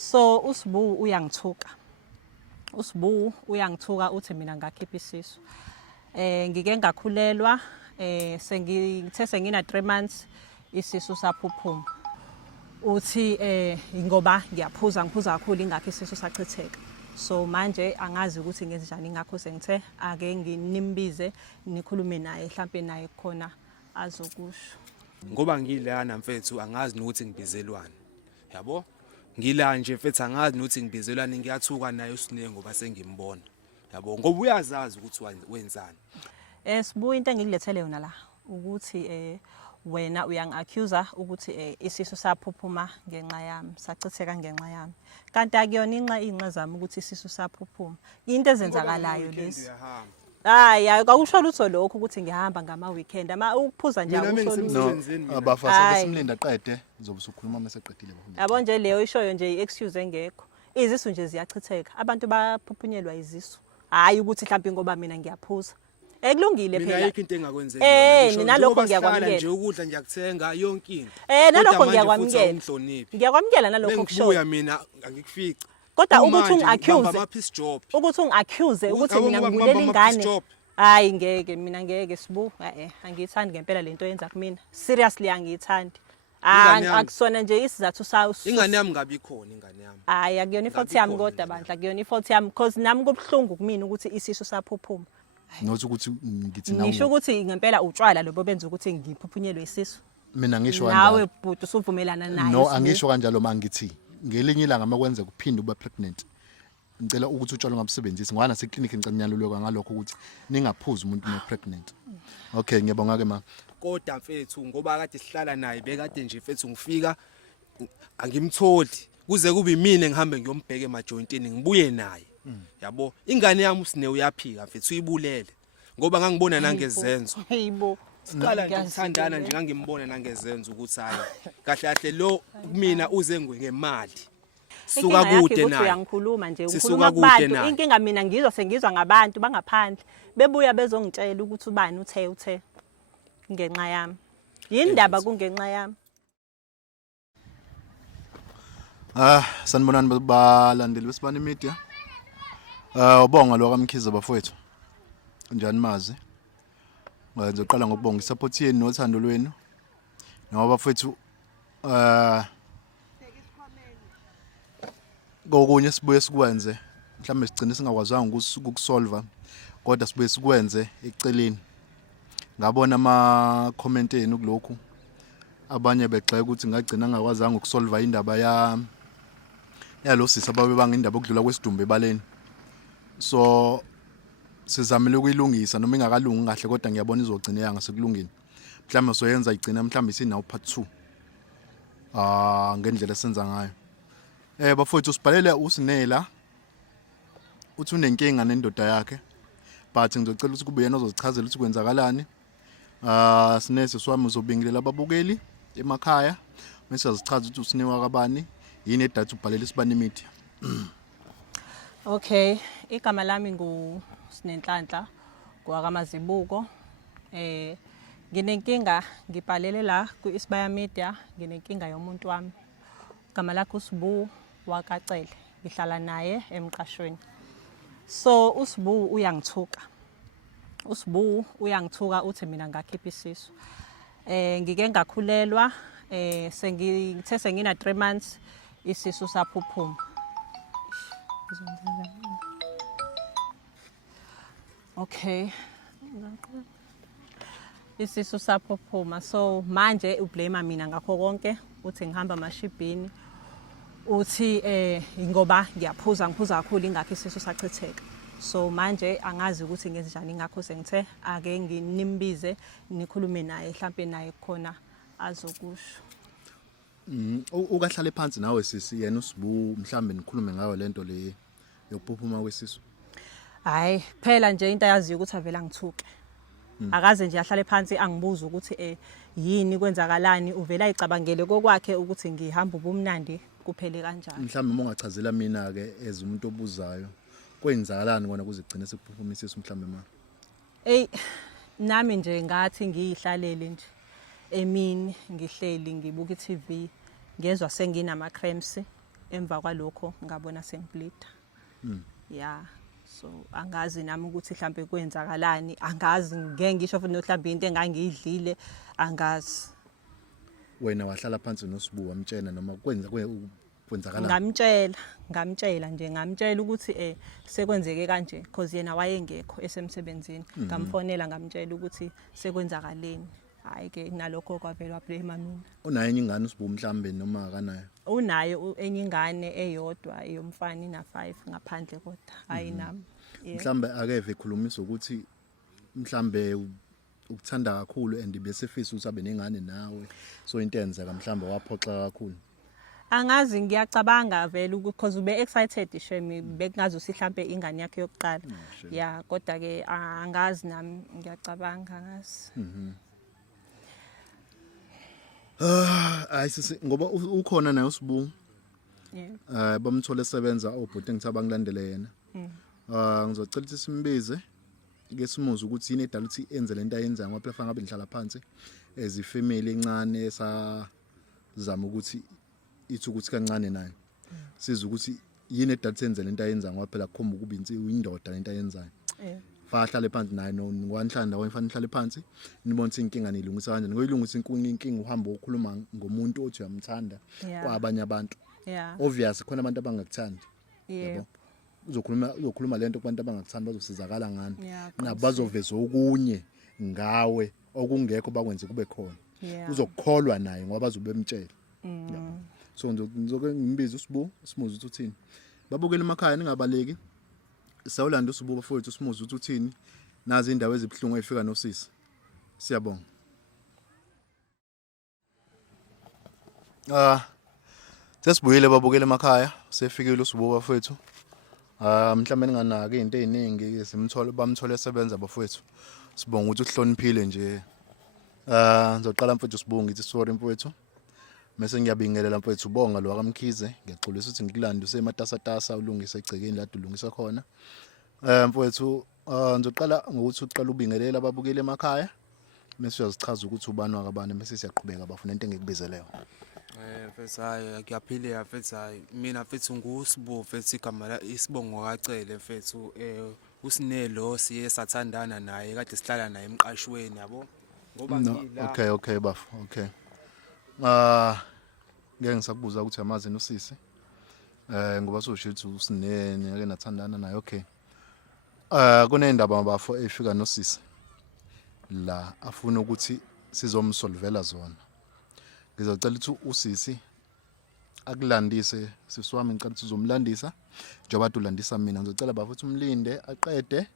So uSibu uyangithuka. uSibu uyangithuka uthi mina ngakhipha isisu. Ngike ngakhulelwa sengithe sengina 3 months isisu saphuphuma. Uthi ngoba ngiyaphuza ngiphuza kakhulu ingakho isisu sachitheka. So manje angazi ukuthi ngenze njani ingakho sengithe ake nginimbize nikhulume naye mhlambe naye khona azokusho. Ngoba ngilana mfethu angazi ukuthi ngibizelwane. Yabo? Ngila nje mfethu angazi ukuthi ngibizelwane ngiyathuka naye uSine ngoba sengimbona. Yabo ngoba uyazazi ukuthi wenzani. Sibu into engilethele yona la ukuthi wena uyang-accuser ukuthi isisu saphuphuma ngenxa yami sachitheka ngenxa yami. Kanti akuyona inxa zami ukuthi isisu saphuphuma. Into ezenzakalayo lezi. Hayi akusho lutho lokho ukuthi ngihamba ngama weekend ukuphuza nje akusho lutho. Abafasa besimlinda qede ngizobe usukhuluma mase qedile bafuna. Yabo nje leyo ishoyo nje i-excuse engekho. Izisu nje ziyachitheka. Abantu baphuphunyelwa izisu. Hayi ukuthi mhlawumbe ngoba mina ngiyaphuza. Ekulungile phela. Mina ayikho into engakwenzeki. Mina lokho ngiyakwamukela. Nje ukudla ngiyakuthenga yonke into. Nalokho ngiyakwamukela. Ngiyakwamukela nalokho kusho. Ngibuya mina angikufici. Kodwa ukuthi ungi-accuse ukuthi mina ngibulela ingane. Hayi ngeke mina ngeke Sibu. Angiyithandi ngempela lento yenza kumina. Seriously angiyithandi. Akusona nje isizathu sawo. Ingane yami ngabe ikhona ingane yami. Hayi akuyona ifault yami kodwa bandla akuyona ifault yami because nami kubhlungu kumina ukuthi isisu saphuphuma. Nothi ukuthi ngithi nawe. Ngisho ukuthi ngempela utshwala lobo benza ukuthi ngiphuphunyelwe isisu. Mina ngisho kanjalo. Nawe bhuti usuvumelana naye. No angisho kanjalo mangithi ngelinye ilanga makwenza kuphinde ube pregnant. Ngicela ukuthi utshalo ngabusebenzisi ngwana seclinic ngicanyalulwe ngalokho ukuthi ningaphuza umuntu no pregnant. Okay ngiyabonga ke ma. Kodwa mfethu ngoba kade sihlala naye bekade nje mfethu ngifika angimtholi kuze kube imini ngihambe ngiyombheka emajointini ngibuye naye. Yabo ingane yami uSine uyaphika mfethu uyibulele ngoba ngangibona nangezenzo. Hayibo. Siqala nje ukuthandana nje ngangimbona nangezenzo ukuthi hayi kahle kahle lo mina uze ngemali. Suka kude naye. Uyangikhuluma nje ukhuluma kubantu inkinga mina ngizwa sengizwa ngabantu bangaphandle bebuya bezongitshela ukuthi ubani uthe ngenxa yami. Yindaba kungenxa yami. Sanibonani balandeli besibani media. Ubonga lo kaMkhize bafowethu. Njani mazi? Ngizoqala ngokubonga isupport yenu nothando lwenu. Noma bafowethu kokunye sibuye sikwenze mhlawumbe sigcine singakwazanga ukusolve kodwa sibuye sikwenze eceleni. Ngabona ama comment enu kulokhu abanye begxeka ukuthi ngagcina ngakwazanga ukusolve indaba yalo sisi ababebanga indaba okudlula kwesidumbu ebaleni. So sizamile ukuyilungisa noma ingakalungi kahle kodwa ngiyabona izogcina yanga sekulungile. Mhlawumbe soyenza igcina mhlawumbe isinawo part 2. Ngendlela esenza ngayo. Bafowethu sibhalele uSinela uthi unenkinga nendoda yakhe but ngizocela ukuthi kube yena ozozichazela ukuthi kwenzakalani. Sinese swami uzobingelela ababukeli emakhaya bese azichaza ukuthi uSinewa kabani yini edatha ubhalele isibani media. Okay, igama lami nguSinenhlanhla kwaKamazibuko. Nginenkinga ngibhalele la kuIsibaya Media, nginenkinga yomuntu wami. Igama lakhe uSibu wakacele. Ngihlala naye emqashweni. So uSibu uyangithuka. uSibu uyangithuka uthi mina ngakhipha isisu. Ngike ngakhulelwa sengithe sengina 3 months isisu saphuphuma. Okay. Isisu saphuphuma. So manje ublame mina ngakho konke uthi ngihamba amashibhini. Uthi ngoba ngiyaphuza kakhulu ingakho isisu sachitheka. So manje angazi ukuthi ngenze njani ingakho sengithe ake nginimbize nikhulume naye mhlambe naye khona azokusho. Ukahlale phansi nawe sisi yena uSibu mhlambe nikhulume ngayo lento le yokuphuphuma kwesisu. Hayi phela nje into ayaziyo ukuthi avela ngithuke. Akaze nje ahlale phansi angibuza ukuthi yini kwenzakalani uvela icabangele kokwakhe ukuthi ngihamba ubumnandi kuphele kanjani. Mhlambe mongachazela mina ke umuntu obuzayo kwenzakalani kona kuze igcine sekuphuphuma isisu mhlambe ma. Nami nje ngathi ngiyihlalele nje emini ngihleli ngibuka iTV ngezwa senginama cramps emva kwalokho ngabona sengibleeda. Yeah. So angazi nami ukuthi mhlambe kwenzakalani, angazi ngeke ngisho futhi mhlambe into engangiyidlile, angazi. Wena wahlala phansi noSibu wamtshena noma kwenzakala? Ngamtshela ukuthi sekwenzeke kanje because yena wayengekho esemsebenzini. Ngamfonela ngamtshela ukuthi sekwenzakaleni. Hayi ke nalokho kwavela wablame mina. Unayo enye ingane uSibu mhlambe noma akanayo? Unayo enye ingane eyodwa eyomfana ina5 ngaphandle kodwa hayi nami. Mhlambe akeve ekhulumisa ukuthi mhlambe ukuthanda kakhulu and bese fisa ukuthi abe nengane nawe, so into enzeka mhlambe waphoxa kakhulu. Angazi ngiyacabanga vele because ube excited ishemi bekungazi usihlambe ingane yakhe yokuqala. Yeah, kodwa ke angazi nami ngiyacabanga angazi. Ayisisi ngoba ukhona naye uSibu. Yeah. Bamthole esebenza obhuti ngithi abangilandele yena. Ngizocela ukuthi simbize ke simuze ukuthi yini edala ukuthi enze lento ayenza ngoba phela fanele ngabe nihlala phansi as ifamily encane esazama ukuthi ithi ukuthi kancane nayo. Siza ukuthi yini edala ukuthi enze lento ayenza ngoba phela kukhomba ukuba indoda lento ayenzayo. Fahlale phansi naye nokwanhlanda wayefanele ihlale phansi nibone ukuthi inkinga nilungisa kanjani. Ngoyilungisa inkinga uhamba ukukhuluma ngomuntu othi uyamthanda kwabanye abantu. Yeah. Obvious khona abantu abangakuthandi. Yeah. Uzokhuluma lento kubantu abangakuthanda bazosizakala ngani. Yeah, Nabazoveza okunye ngawe okungekho bakwenze kube khona. Yeah. Uzokukholwa naye ngoba bazobe bemtshela. So ngizoke ngimbize uSibu simuze ukuthi uthini. Babukele emakhaya ningabaleki. Sawulanda uSibu bafowethu simuze ukuthi uthini. Nazi indawo ezibhlungu efika noSisi. Siyabonga. Sesibuyile babukele emakhaya sefikile uSibu bafowethu. Mhlawumbe ninganaki izinto eziningi simthole bamthole esebenza bafowethu. Sibonga ukuthi uhloniphile nje. Ngizoqala mfowethu Sibu ngithi sorry mfowethu. Mase ngiyabingelela mfowethu ubonga lo kaMkhize. Ngiyaxolisa ukuthi ngikulanda usematasatasa ulungisa egcekeni la ulungisa khona. Mfowethu ngizoqala ngokuthi uqala ubingelela ababukeli emakhaya. Mase uyazichaza ukuthi ubani wakabani mase siyaqhubeka bafuna into engikubizeleyo. Mfethu hayi kuyaphila mfethu hayi mina mfethu nguSibu mfethu igama la isibongo kacele mfethu uSinelo siye sathandana naye kade sihlala naye emqashweni yabo ngoba ngila Okay bafu okay. Ngeke ngisakubuza ukuthi amazi noSisi. Ngoba sosho ukuthi uSinene ake nathandana naye okay. Kunendaba bafo efika noSisi la afuna ukuthi sizomsolvela zona. Ngizocela ukuthi uSisi akulandise sisi wami ngicela ukuthi uzomlandisa njengoba ulandisa mina ngizocela bafuthi umlinde aqede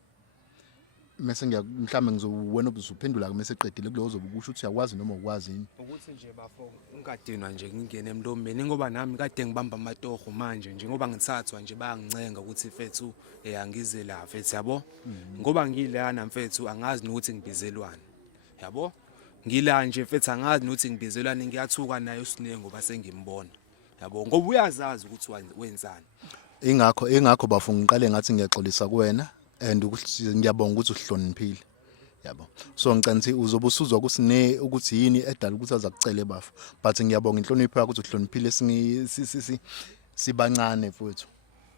mase mhlambe ngizowena ubuzuphendula ke mase eqedile kulo uzobe ukusho ukuthi uyakwazi noma ukwazi yini ukuthi nje bafo ungadinwa nje ngingene emlomeni ngoba nami kade ngibamba amatoho manje njengoba ngithathwa nje bayangicenga ukuthi mfethu angize la mfethu yabo ngoba ngilana mfethu angazi ukuthi ngibizelwane yabo ngila nje mfethu angazi nokuthi ngibizelwane ngiyathuka naye uSinene ngoba sengimbona yabo ngoba uyazazi ukuthi wenzani. Ingakho bafunga ngiqale ngathi ngiyaxolisa kuwena and ngiyabonga ukuthi uhloniphile yabo. So ngicela ukuthi uzobe usuzwa kuSine ukuthi yini edala ukuthi azakucele bafu but ngiyabonga inhlonipho yakho ukuthi uhloniphile sibancane mfowethu.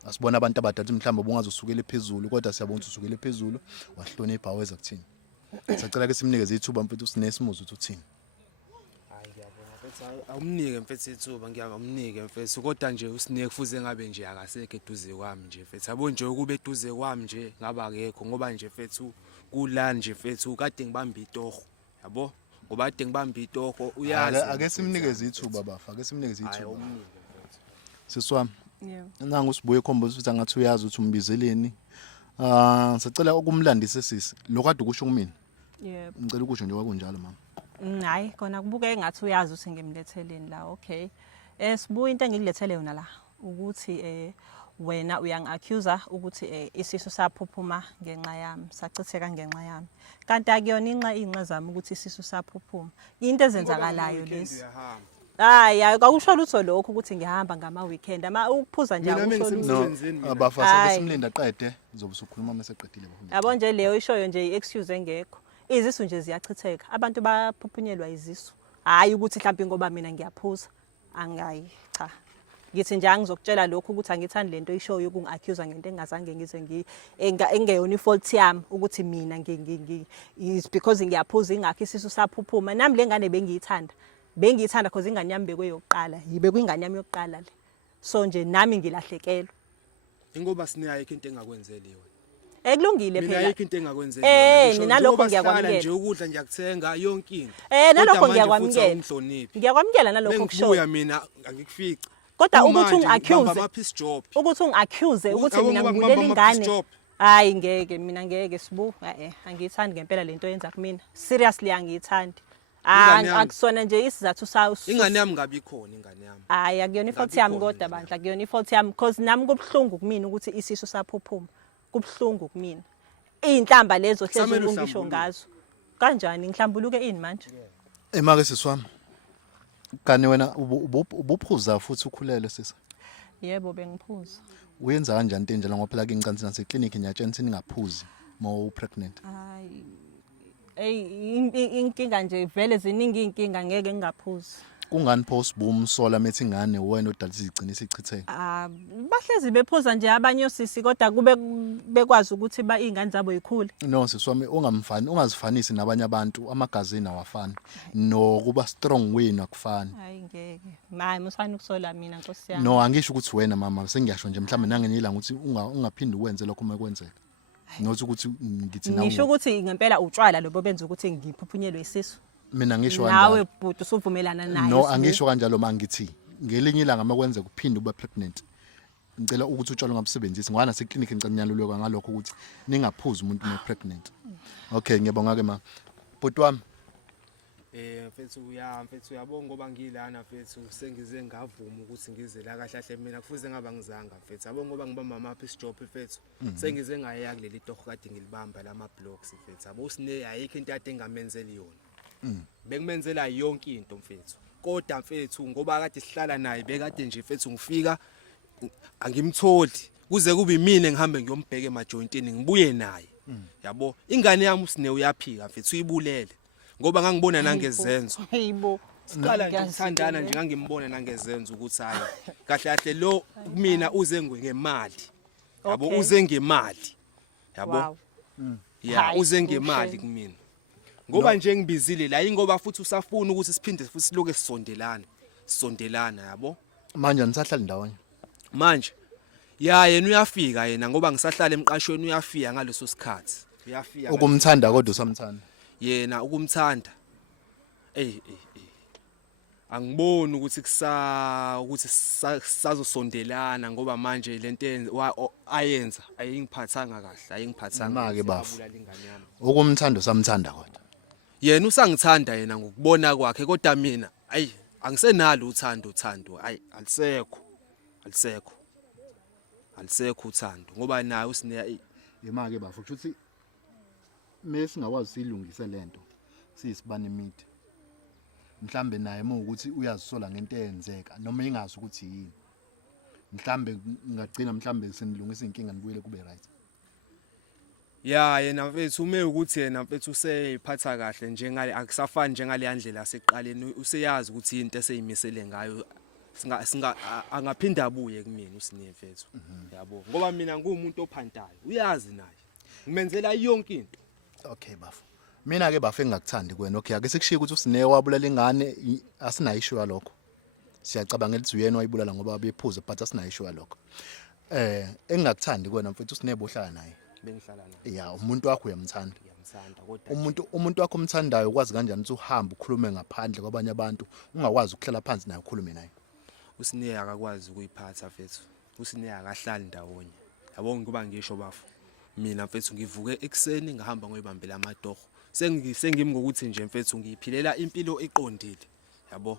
Asibona abantu abadala mhlawumbe ubungazosukela phezulu kodwa siyabonga ukuthi usukele phezulu wahlonipha aweza kuthini. Sicela ke simnikeze ithuba mfethu uSine simuze ukuthi uthini. Hayi ngiyabona mfethu awumnike mfethu ithuba ngiyamnike mfethu kodwa nje uSine kufuze ngabe nje akasekho eduze kwami nje mfethu yabo nje ukube eduze kwami nje ngaba akekho ngoba nje mfethu kula nje mfethu kade ngibamba itoho yabo ngoba kade ngibamba itoho uyazi ake simnikeze ithuba bafa ake simnikeze ithuba. Siswami Yeah. nangu uSibuye ekhomba ukuthi angathi uyazi ukuthi umbizeleni. Sicela ukumlandisa sisi lo kade ukusho kumina. Yebo. Ngicela ukusho nje kwakunjalo mama. Hayi khona kubuke engathi uyazi ukuthi ngimletheleni la okay. Sibuye into engilethele yona la ukuthi wena uyangi-accuse ukuthi isisu saphuphuma ngenxa yami sachitheka ngenxa yami. Kanti akuyona inxa zami ukuthi isisu saphuphuma. Into ezenzakalayo lesi. Hayi akusho lutho lokho ukuthi ngihamba ngama weekend ukuphuza nje akusho lutho. Abafasa besimlinda aqede uzobe usukhuluma mase eqedile bafuna. Yabo nje leyo ishoyo nje i-excuse engekho. Izisu nje ziyachitheka. Abantu baphuphunyelwa izisu. Hayi ukuthi mhlawumbe ngoba mina ngiyaphuza. Angayi cha. ngithi nje angizokutshela lokhu ukuthi angithandi lento oyishoyo ukungi-accuse ngento engazange ngize engeyona i-fault yami ukuthi mina is because ngiyaphuza ingakho isisu saphuphuma. Nami le ngane bengiyithanda cause ingane yami bekweyokuqala, bekuyingane yami yokuqala le. So nje nami ngilahlekelwe. Ingoba sineyayikho into engakwenzeli yona. Ekulungile Mina phela. ayikho into engakwenzeli. Mina lokho ngiyakwamukela. Nje ukudla ngiyakuthenga yonke into. Nalokho ngiyakwamukela. Ngiyakwamukela nalokho kusho. Bengibuya mina angikufici. Kodwa ukuthi ungi-accuse ukuthi mina ngibulela ingane. Hayi ngeke mina ngeke sibu. Angiyithandi ngempela lento yenza kumina. Seriously angiyithandi. Akusona nje isizathu sawo. Ingane yami ngabe ikhona ingane yami. Hayi akuyona ifault yami kodwa bandla akuyona ifault yami because nami kubhlungu kumina ukuthi isisu saphuphuma. Kubhlungu kumina. Izinhlamba lezo hlezi ungisho ngazo. Kanjani ngihlambuluke ini manje? Emake siswami. Kani wena ubuphuza futhi ukhulele sisa? Yebo bengiphuza. Uyenza kanjani into enjalo ngoba phela ke ngicansi nase clinic ngiyatshela ukuthi ningaphuzi uma pregnant. Hayi. Inkinga nje vele ziningi inkinga ngeke ngingaphuzi. Kungani possible umsola methi ingane wena odalisa igcina isichitheke? Bahlezi bephuza nje abanye osisi kodwa kube bekwazi ukuthi izingane zabo yikhule. No siswami ungazifanisi nabanye abantu amagazini awafani nokuba strong wena akufani. Hayi ngeke. Hayi musani ukusola mina Nkosi yami. No angisho ukuthi wena mama sengiyasho nje mhlambe nangenila ukuthi ungaphindi uwenze lokho makwenzeka. Nothi ukuthi ngithi nawe. Ngisho ukuthi ngempela utshwala lobo benza ukuthi ngiphuphunyelwe isisu. Mina ngisho kanjalo. Nawe bhuti usuvumelana naye. No angisho kanjalo mangithi ngelinye ilanga makwenze kuphinde ube pregnant. Ngicela ukuthi utshalo ngabusebenzisi ngoba nase clinic ngicanyaluleka ngalokho ukuthi ningaphuza umuntu no pregnant. Okay ngiyabonga ke ma. Bhuti wami. Mfethu uyabonga ngoba ngilana mfethu sengize ngavuma ukuthi ngize la kahle kahle mina kufuze ngaba ngizanga mfethu. Yabonga ngoba ngiba mama peace job mfethu. Sengize ngaya kuleli torho kade ngilibamba lama blocks mfethu. Yabo usine ayikho into ade ngamenzeli yona. Bekumenzela yonke into mfethu. Kodwa mfethu ngoba kade sihlala naye bekade nje mfethu ngifika angimtholi kuze kube yimina ngihambe ngiyombheka emajointini ngibuye naye. Yabo ingane yami usine uyaphika mfethu uyibulele. Ngoba ngangibona nangezenzo. Hayibo. Siqala nje ukuthandana nje ngangimbona nangezenzo ukuthi hayi kahle kahle lo mina uze ngemali. Yabo uze ngemali. Yabo. Ya uze ngemali kumina. Ngoba nje ngibizile la ingoba futhi usafuna ukuthi siphinde futhi siloke sisondelana yabo. Manje nisahlala ndawonye. Manje yena uyafika yena ngoba ngisahlala emqashweni uyafika ngaleso sikhathi. Uyafika. Ukumthanda kodwa usamthanda. Yena ukumthanda angiboni ukuthi ukuthi sazosondelana ngoba manje lento ayenza ayingiphathanga kahle ayingiphathanga make bafu ukumthanda samthanda kodwa yena usangithanda yena ngokubona kwakhe kodwa mina angisenalo uthando alisekho uthando ngoba naye usine yemake bafu futhi mesingakwazi silungise lento siyisibane imidi mhlambe naye ukuthi uyazisola ngento eyenzeka noma ingazi ukuthi yini mhlambe ngagcina mhlambe senilungisa inkinga nibuyele kube right yena mfethu ume ukuthi yena mfethu useyiphatha kahle njengale akusafani njengale yandlela aseqaleni useyazi ukuthi into eseyimisele ngayo angaphinda abuye kumina usine mfethu yabo ngoba mina ngumuntu ophantayo uyazi naye ngimenzela yonke into. Okay bafu mina ke bafu engakuthandi kuwena okay ake sikushiye ukuthi usine wabulala ingane asinayisho yalokho siyacabanga ukuthi uyena wayibulala ngoba abephuza but asinayisho yalokho engakuthandi kuwena mfethu usine bohlala naye bengihlala naye ya umuntu wakho uyamthanda kodwa umuntu wakho umthandayo ukwazi kanjani ukuthi uhambe ukhulume ngaphandle kwabanye abantu ungakwazi ukuhlala phansi naye ukhulume naye usine akakwazi ukuyiphatha mfethu usine akahlali ndawonye yabo ngoba ngisho bafu mina mfethu ngivuke ekseni ngihamba ngoyibambela amatorho sengimi ngokuthi nje mfethu ngiyiphilela impilo eqondile yabo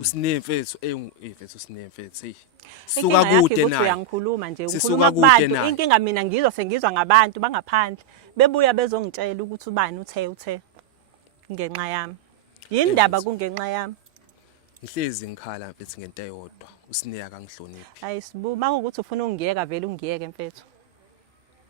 usine mfethu mfethu usine mfethu suka kude naye uyangikhuluma nje ukhuluma kubantu inkinga mina ngizwa ngabantu bangaphandle bebuya bezongitshela ukuthi ubani uthe ngenxa yami yini ndaba kungenxa yami ngihlezi ngikhala mfethu ngento eyodwa usine akangihloniphi hayi sibu makuthi ufuna ungiyeka vele ungiyeke mfethu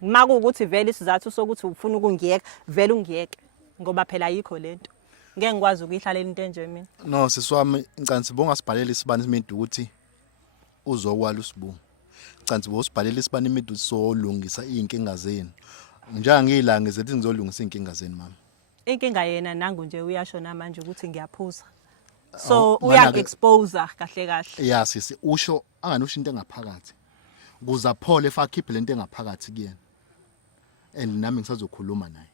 makuthi vele isizathu sokuthi ufuna ukungiyeka vele ungiyeke ngoba phela ayikho lento ngeke ngikwazi ukuyihlalela into enje mina no siswami incansi bonga sibhalele isibani simidi ukuthi uzokwala usibu cansi bosibhalela isibani imidu solungisa inkinga zenu njengangilanga ezethi ngizolungisa inkinga zenu mama inkinga yena nangu nje uyasho namanje ukuthi ngiyaphuza so Awu, mana-ke- uyangi-expose kahle kahle ya sisi usho anganusho into engaphakathi kuze aphole fakhiphe lento engaphakathi kuyena and nami ngisazokhuluma naye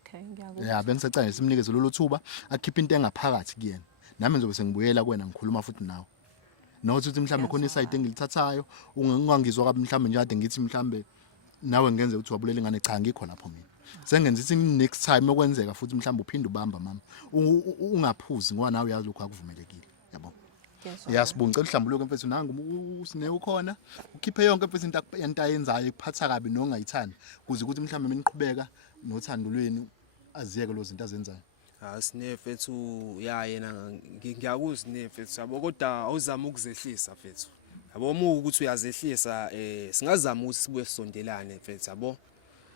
okay ngiyakuzwa ya bengisacela simnikeze lolu thuba akhiphe into engaphakathi kuyena nami ngizobe sengibuyela kuwena ngikhuluma futhi nawe nokuthi uthi mhlambe khona iside engilithathayo ungangizwa kabi mhlambe nje ade ngithi mhlambe nawe ngenze ukuthi wabulela ingane cha ngikho lapho mina sengenza ithi next time okwenzeka futhi mhlambe uphinde ubamba mama ungaphuzi ngoba nawe uyazi lokho akuvumelekile yabo yasibunga ngicela uhlambuluke mfethu nangu usine ukhona ukhiphe yonke mfethu into ayenzayo ikuphatha kabi nongayithandi kuze ukuthi mhlambe meniqhubeka nothando lweni aziyeke lo zinto azenzayo Sinefethu ya yena ngiyakuzwa sinefethu yabo kodwa awuzama ukuzehlisa mfethu yabo uma ukuthi uyazehlisa singazama ukuthi sibuye sisondelane mfethu yabo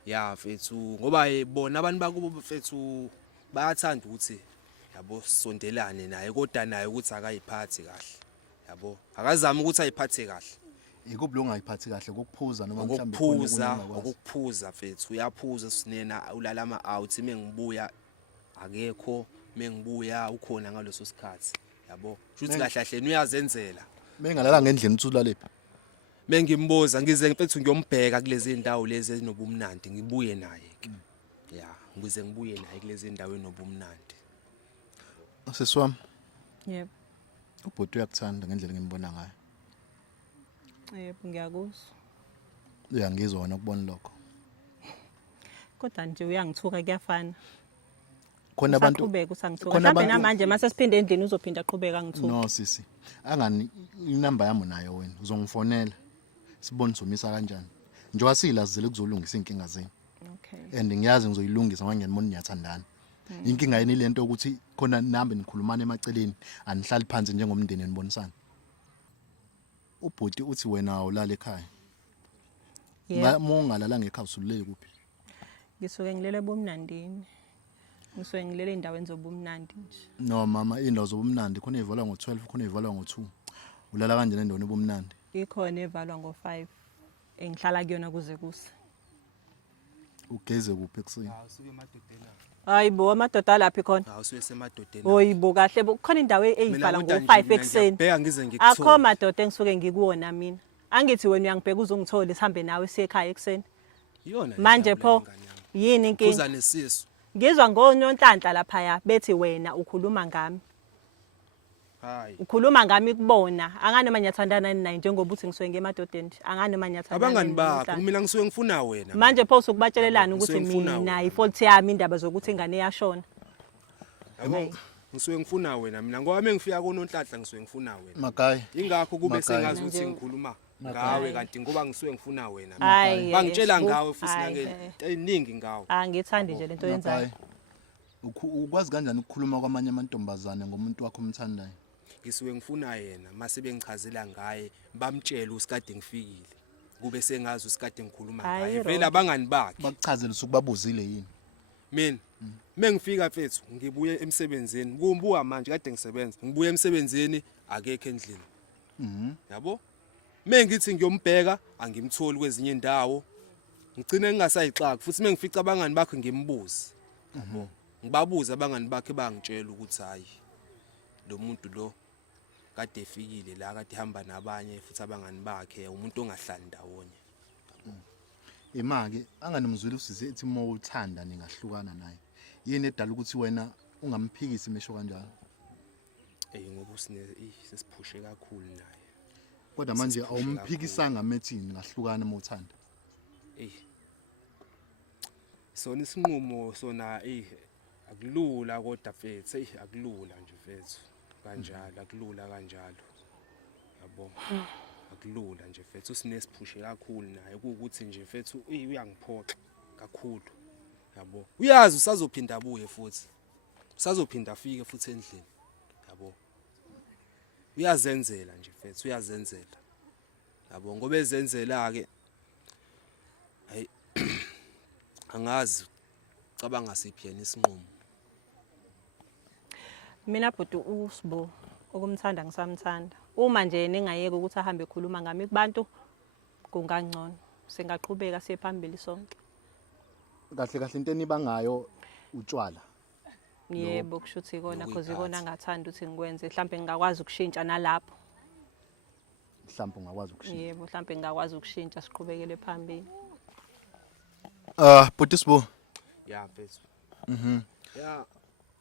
ya mfethu ngoba bona abantu bakubo mfethu bayathanda ukuthi yabo sisondelane naye kodwa naye ukuthi akayiphathi kahle yabo akazama ukuthi ayiphathe kahle ikuphi ongayiphathi kahle kokuphuza noma mhlambe ukuphuza mfethu uyaphuza sinena ulala ama out mengibuya akekho mengibuya ukhona ngaloso sikhathi yabo futhi kahle kahle uyazenzela mengalala ngendlini uthula lephi mengimboza ngize mfethu ngiyombheka kulezi indawo lezi ezinobumnandi ngibuye naye ya ngize ngibuye naye kulezi indawo enobumnandi seswami yebo ubhuti uyakuthanda ngendlela engimbona ngayo yebo ngiyakuzwa uyangizwa wona ukubona lokho kodwa nje uyangithuka kuyafana khona abantu usaqhubeka usangithuka khona mhlawumbe abantu- namanje mase siphinde endlini uzophinda aqhubeka ngithuka no sisi angani inamba yami nayo wena uzongifonela sibone somisa kanjani njengoba silazile kuzolungisa inkinga zenu okay and ngiyazi ngizoyilungisa ngoba ngiyanibona niyathandana inkinga yeni lento ukuthi khona nambe nikhulumana emaceleni anihlali phansi njengomndeni nibonisana ubhuti uthi wena awulala ekhaya yebo mongalala ngekhaya usulele kuphi ngisuke ngilele bomnandini ngisuke ngilele endaweni zobumnandi nje no mama indawo zobumnandi khona ivalwa ngo12 khona ivalwa ngo2 ulala kanjani endaweni ebumnandi ikhona evalwa ngo5 engihlala kuyona kuze kuse ugeze kuphi ekuseni awusuke emadodeni hayibo amadoda laphi khona awusuke semadodeni hoyibo kahle kukhona indawo eyivala ngo5 ekseni bheka ngize akho ngikuthola madoda engisuke ngikuwona mina angithi wena uyangibheka uzongithola sihambe nawe siye ekhaya ekseni iyona manje pho yini inkinga kuza nesisu ngizwa ngononhlanhla lapha bethi wena ukhuluma ngami hayi ukhuluma ngami kubona angani manyathandana naye njengoba uthi ngisuke ngemadodeni angani manyathandana abangani bakho mina ngisuke ngifuna wena manje pho sokubatshelelana ukuthi Ngisuke ngifuna mina wena. ifault yami indaba zokuthi ingane iyashona yabo ngisuke ngifuna wena mina ngoba mengifika kononhlanhla ngisuke ngifuna wena Magayi ingakho kube Magayi. sengazi ukuthi ngikhuluma ngawe kanti ngoba ngisuke ngifuna wena Hayi, bangitshela yes, ngawe futhi hayi, nange eningi ngawe angithandi nje lento yenzayo Magayi ukwazi kanjani ukukhuluma kwamanye amantombazane ngomuntu wakho omthandayo ngisuke ngifuna yena mase bengichazela ngaye bamtshela usikade ngifikile kube sengazi usikade ngikhuluma Hayi, ngaye Ron. vele abangani bakhe bakuchazele usukubabuzile yini mina mengifika mfethu ngibuye emsebenzini kumbuka manje kade ngisebenza ngibuye emsebenzini akekho endlini yabo mengithi ngiyombheka angimtholi kwezinye indawo ngicine ngingasayixaki futhi mengifica abangani bakhe ngimbuza yabo ngibabuza abangani bakhe bangitshela ukuthi hayi lo muntu lo kade efikile la kade ehamba nabanye futhi abangani bakhe umuntu ongahlali ndawonye imake anganomzwile usize ethi uma uthanda ningahlukana naye yini edala ukuthi wena ungamphikisi mesho kanjalo ngoba usine sesiphushe kakhulu naye kodwa manje awumphikisanga methini ngahlukana uma uthanda sona isinqumo sona akulula kodwa mfethu akulula nje mfethu kanjalo akulula kanjalo yabo akulula nje mfethu usinesiphushe kakhulu naye ukuthi nje mfethu uyangiphoxa kakhulu yabo uyazi usazophinda abuye futhi usazophinda afike futhi endlini yabo uyazenzela nje mfethu uyazenzela yabo ngoba ezenzela ke hayi angazi cabanga siphi yena isinqumo mina bhuti usibo ukumthanda ngisamthanda. Uma nje ningayeka ukuthi ahambe ekhuluma ngami kubantu kungangcono. Singaqhubeka siye phambili sonke. Kahle kahle into enibangayo utshwala. Yebo kusho ukuthi ikona cause nokuyiphatha. ikona ngathanda ukuthi ngikwenze. Mhlawumbe ngingakwazi ukushintsha nalapho. Mhlawumbe ungakwazi ukushintsha. Yebo mhlawumbe ngingakwazi ukushintsha siqhubekele phambili. Bhutisbo. Ya mfethu. Ya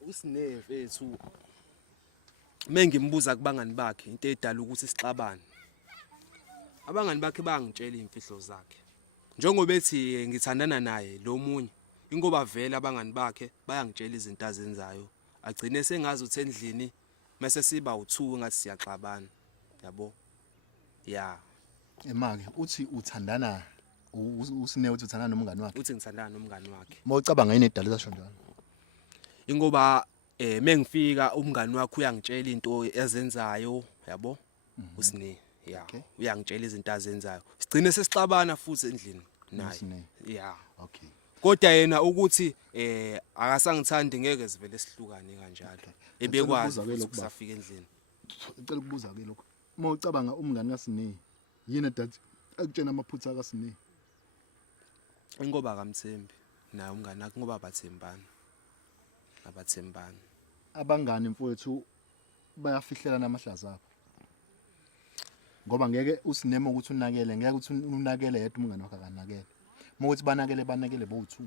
usine mfethu. Mengimbuza kubangani bakhe into edala ukuthi sixabane. Abangani bakhe bangitshela imfihlo zakhe. Njengoba ethi ngithandana naye lo munye, ingoba vele abangani bakhe bayangitshela izinto azenzayo. Agcine sengazi uthi endlini mase siba u2 ngathi siyaxabana. Yabo? Ya. Emake uthi uthandana usine uthi uthandana nomngani wakhe. Uthi ngithandana nomngani wakhe. Mawucabanga yini edala zasho njalo? Ingoba mengifika umngani wakhe uyangitshela into ezenzayo, yabo? Usine. Ya, Okay. uyangitshela izinto azenzayo. Sigcine sesixabana futhi endlini naye. Usine. Ya. Okay. Kodwa yena ukuthi akasangithandi ngeke sivele sihlukane kanjalo. Ebekwazi Ngicela ukubuza-ke ukuthi lokhu, kusafika endlini. Ngicela ukubuza ke lokho. Uma ucabanga umngani kaSine, yini dathi akutshena amaphutha kaSine? Ingoba akamthembi naye umngani wakhe ngoba abathembani. Abathembani. Abangani mfowethu bayafihlelana amahlazo abo. Ngoba ngeke usinema ukuthi unakele, ngeke ukuthi unakele yedwa umngani wakhe akanakele. Mokuthi banakele bo2.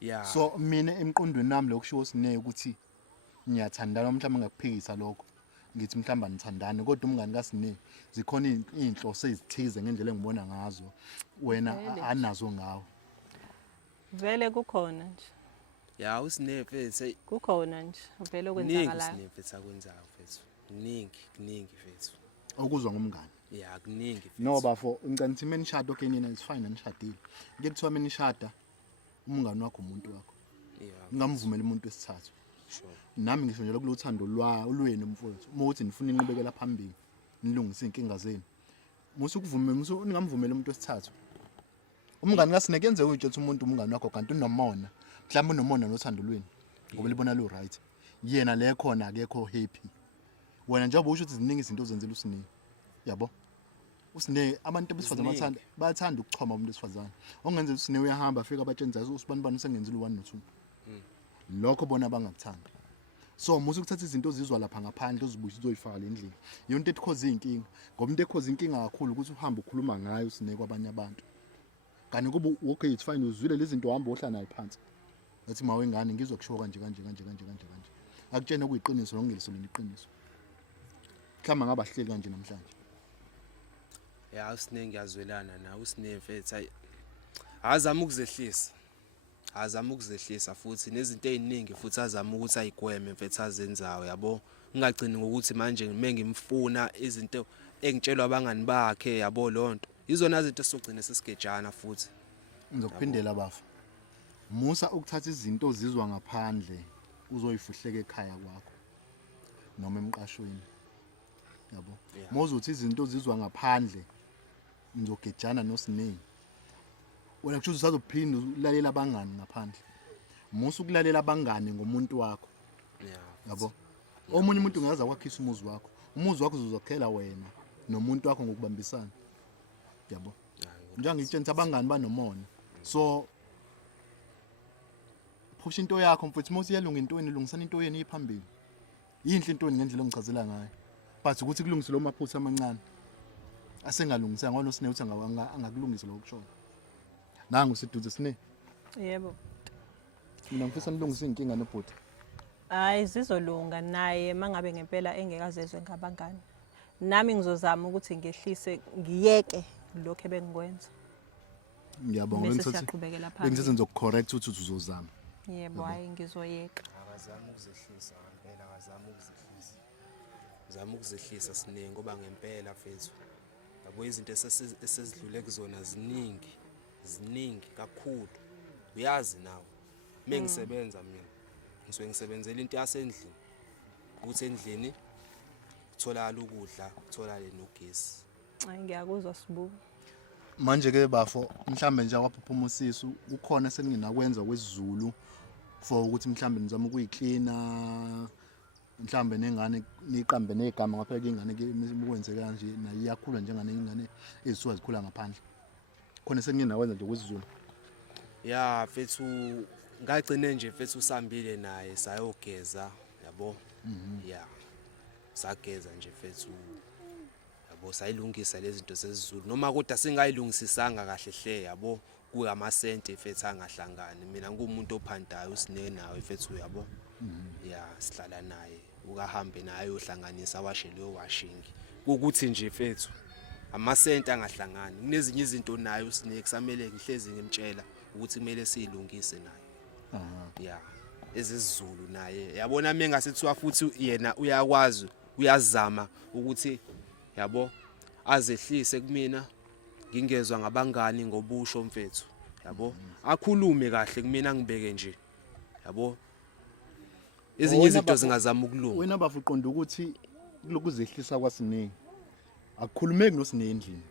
Ya. So mina emqondweni nami lokusho usine ukuthi ngiyathandana mhlawumbe ngakuphikisa lokho. Ngithi mhlawumbe nithandane kodwa umngani kaSine zikhona inhloso ezithize ngendlela engibona ngazo wena anazo ngawo. Vele kukhona nje. Ya usine mfethu. Kukhona nje vele Ningi okwenzakalayo. usine mfethu akwenzayo mfethu. Kuningi mfethu. Okuzwa ngomngani. Ya kuningi mfethu. No bafo ngicela nithi menishada okay nina is fine nishadile. Ngeke kuthiwa menishada umngani wakho umuntu wakho. Ya. Ngamvumela umuntu wesithathu. Sure. Nami ngisho nje lokuthando olwenu mfowethu. Uma uthi nifuna inqubekela phambili nilungise inkinga zenu. Ningamvumela umuntu wesithathu. Umngani kaSine kuyenze uyitshela umuntu umngani wakho kanti unomona. Mhlawumbe unomona nothando lweni. Ngoba libona lu right. Yena le khona akekho happy. Wena njengoba usho ukuthi ziningi izinto ozenzela uSine. Yabo? Usine abantu besifazana bayathanda ukuchoma umuntu wesifazana. Ongenze uSine uyahamba afika abatshenzisa usibanibani usengenzile u1 no2. Lokho bona bangakuthanda. So musu ukuthatha izinto ozizwa lapha ngaphandle uzibuye uzoyifaka endlini. Yonke into ekhoza inkinga. Ngoba into ekhoza inkinga kakhulu ukuthi uhambe ukhuluma ngayo uSine kwabanye abantu. Kanti kuba okay it's fine uzwile lezi zinto uhamba ohlala naye phansi. Ethi mawengane ngizwe kusho kanje. Akutshene kuyiqiniso ngongeliso leniqiniso. Mhlamba ngabahleli kanje namhlanje. Ya usine ngiyazwelana na usine mfethu hayi. Azama ukuzehlisa. Azama ukuzehlisa futhi nezinto eziningi futhi azama ukuthi ayigweme mfethu azenzayo yabo. Ngingagcini ngokuthi manje mengimfuna izinto engitshelwa abangani bakhe yabo lonto. Izona izinto esizogcina sesigejana futhi. Ngizokuphindela bafu. Musa ukuthatha izinto ozizwa ngaphandle uzoyifuhleka ekhaya kwakho noma emqashweni. Yabo. Mozuthi izinto ozizwa ngaphandle ngizogejana noSine. Wena kusho usazophinda ulalela abangani ngaphandle. Musa ukulalela abangani ngomuntu wakho. Yabo. Omunye umuntu ungaza kwakhisa umuzi wakho. Umuzi wakho uzozokhela wena nomuntu wakho ngokubambisana. Yabo. Njengangitshela abangani banomona. So phusha into yakho mfowethu mose iyalunga into yeni lungisana into yeni iphambili. Yinhle into ngendlela ongichazela ngayo. But ukuthi kulungise lo maphutha amancane. Asengalungisanga ngoba uSine uthi angakulungisa lokho kusho. Nangu siduze Sine. Yebo. Mina ngifisa nilungise inkinga nobhuti. Hayi zizolunga naye mangabe ngempela engekazezwe ngabangani. Nami ngizozama ukuthi ngehlise ngiyeke lokho ebengikwenza. Ngiyabonga Bese siyaqhubekela phambili. bengisethi ngizokucorrect ukuthi uzozama. Yebo hayi ngizoyeka. Akazama ukuzehlisa ngempela akazama ukuzehlisa. Zama ukuzehlisa Sine ngoba ngempela mfethu. Yabo izinto esezidlule kuzona ziningi kakhulu. Uyazi nawe. Mengisebenza mina ngisuke ngisebenzela into yasendlini. Ukuthi endlini uthola ukudla, uthola nogesi. Hayi ngiyakuzwa Sibu. Manje ke bafo mhlambe nje akwaphuma usisu ukhona seninakwenza kwesiZulu for ukuthi mhlambe nizama ukuyiklina mhlambe nengane niqambe negama ngaphela ingane ke ikwenze kanje nayo iyakhula njengane ingane ezisuka zikhula ngaphandle khona senginawenza nje kwesiZulu ya mfethu ngagcine nje mfethu usambile naye sayogeza yabo ya sageza nje mfethu yabo sayilungisa lezi zinto zesiZulu noma kodwa singayilungisisanga kahle hle yabo kuyamasente mfethu angahlangani mina ngumuntu ophandayo usine nawe mfethu yabo ya sihlala naye ukahambe naye ayohlanganisa washe leyo washing ukuthi nje mfethu amasente angahlangani kunezinye izinto naye usine kusamele ngihlezi ngimtshela ukuthi kumele siyilungise naye ya ezesiZulu naye yabona mengasethiwa futhi yena uyakwazi uyazama ukuthi yabo azehlise kumina ngingezwa ngabangani ngobusho mfethu yabo akhulume kahle kumina ngibeke nje yabo ezinye izinto zingazama ukulunga wena bafu uqonda ukuthi lokuzehlisa kwaSine akukhulumeki noSine endlini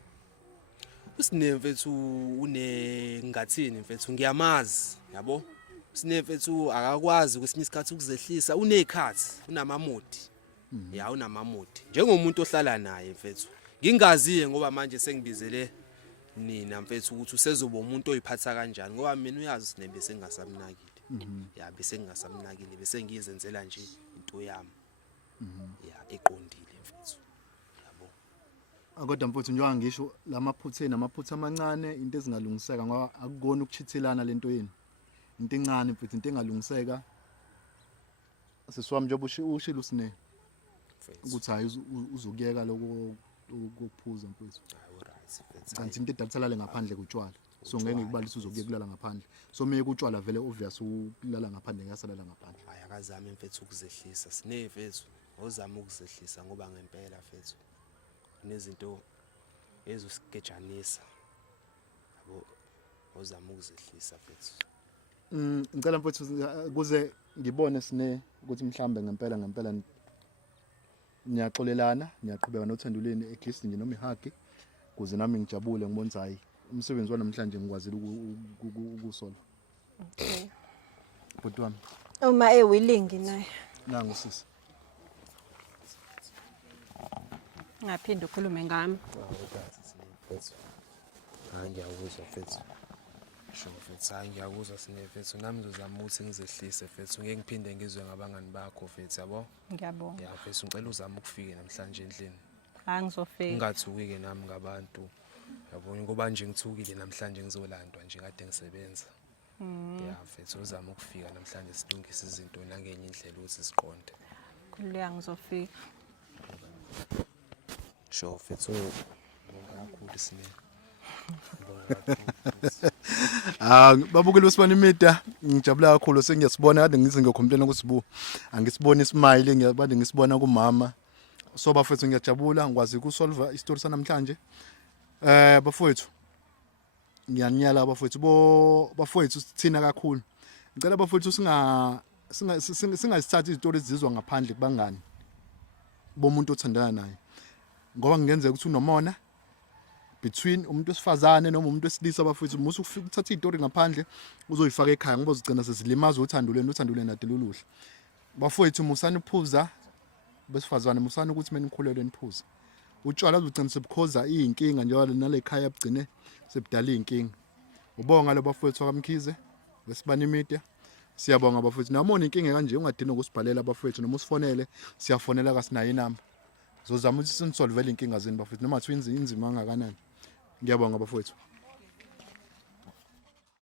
usine mfethu une ngathini mfethu ngiyamazi yabo usine mfethu akakwazi kwesinye isikhathi ukuzehlisa unezikhathi unamamodi ya unamamodi njengomuntu ohlala naye mfethu ngingaziye ngoba manje sengibizele nina mfethu ukuthi usezoba umuntu oyiphatha kanjani ngoba mina uyazi usine bese ngingasamnakile ya bese ngingasamnakile bese ngiyizenzela nje into yami ya eqondile mfethu yabo kodwa mfuthu njengoba ngisho lamaphutha namaphutha amancane into ezingalungiseka ngoba akukona ukuchithelana lento yini into encane mfethu into engalungiseka sesiwami njengoba ushilo usine ukuthi hayi uzokuyeka lokho ukuphuza mfethu kanti into edaluthalale ngaphandle kutshwala so ngeke ngikubalisa uzokuye kulala ngaphandle so meke utshwala vele obvious ukulala ngaphandle ngasalala ngaphandle hayi akazame mfethu ukuzehlisa sine mfethu ozama ukuzehlisa ngoba ngempela mfethu kunezinto ezosikejanisa yabo ozama ukuzehlisa mfethu ngicela mfethu kuze ngibone sine ukuthi mhlambe ngempela niyaxolelana niyaqhubeka nothanduleni at nje noma ihagi kuze nami ngijabule ngibonza hayi umsebenzi wanamhlanje ngikwazile ukusolva okay bhuti wami uma willing naye nangu sisi ngaphinde ukhulume ngami mfethu hayi ngiyakuzwa mfethu sho mfethu hayi ngiyakuzwa sine mfethu nami ngizozama ukuthi ngizehlise mfethu ngeke ngiphinde ngizwe ngabangani bakho mfethu yabo ngiyabonga ya mfethu ngicela uzame ukufika namhlanje endlini angizofika ngingathuki-ke nami ngabantu yabona ngoba nje ngithukile namhlanje ngizolandwa nje kade ngisebenza ya mfethu uzama ukufika namhlanje silungise izinto nangenye indlela ukuthi siqonde khuleka ngizofika sho mfethu kakhulu sine babukele usibona imida ngijabula kakhulu sengiyasibona kade ngize ngiyocomplain kusibu angisibona ismile ngiyabade ngisibona kumama so bafethu ngiyajabula ngikwazi ukusolve istory sanamhlanje bafethu ngiyanyala bafethu bafethu sithina kakhulu ngicela bafethu singasithatha izitori ezizizwa ngaphandle kubangani bomuntu othandana naye ngoba ngenzeka ukuthi unomona between umuntu wesifazane noma umuntu wesilisa bafethu musu ufika uthatha izitori ngaphandle uzoyifaka ekhaya ngoba uzigcina sezilimaza uthanduleni adeluluhle bafethu musani uphuza besifazane musani ukuthi menikhulelwe niphuza utshwala uzogcina sebukhoza inkinga njalo nale ekhaya abugcine sebudala inkinga ubonga lo bafethu akamkhize besibani media siyabonga bafethu namona inkinga kanje ungadina ukusibhalela bafethu noma usifonele siyafonela kasinayo inamba zozama ukuthi sinisolve inkinga zeni bafethu noma twins inzima kangakanani ngiyabonga bafethu